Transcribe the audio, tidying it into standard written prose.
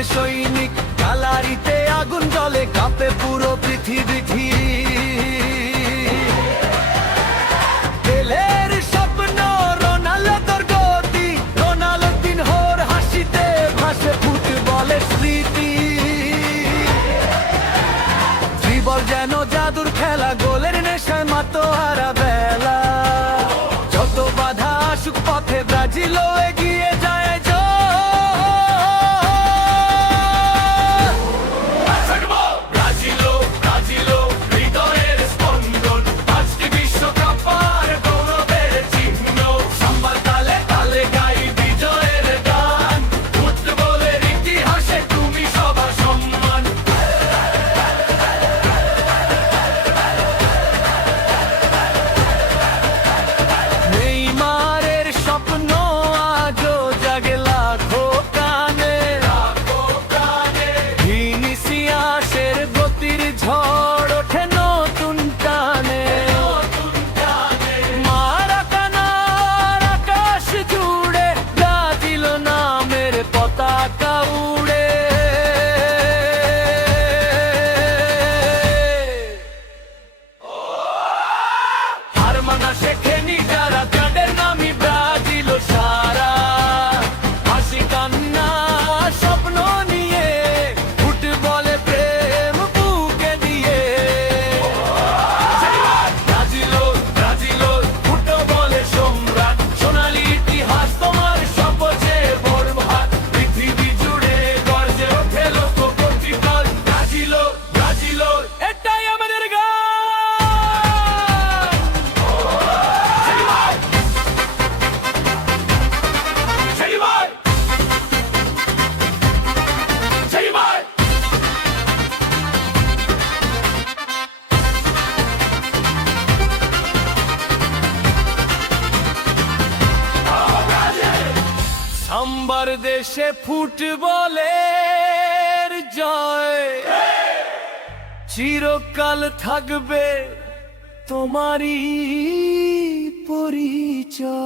রঙের সৈনিক, গ্যালারিতে আগুন জ্বলে, কাঁপে পুরো পৃথিবী। পেলের স্বপ্ন, রোনালদোর গতি, রোনালদিনহোর হাসিতে ভাসে ফুটবলের স্মৃতি। ড্রিবল যেন জাদুর খেলা, গোলের নেশায় মাতোহারা বেলা। যত বাধা আসুক পথে, ব্রাজিলও এগিয়ে যায়। শেখেনি যারা, তাদের নামই ব্রাজিল সারা। হাসি কান্না স্বপ্ন নিয়ে, ফুটবলে প্রেম বুকে দিয়ে। ব্রাজিল ব্রাজিল ফুটবলে সম্রাট, সোনালী ইতিহাস তোমার সবচেয়ে বড় হাত। পৃথিবী জুড়ে গর্জে ওঠে লোকগীতি দল। ব্রাজিল ব্রাজিল, এটাই আমাদের গান। সাম্বার দেশে ফুটবলের জয়, চিরকাল থাকবে তোমারই পরিচয়।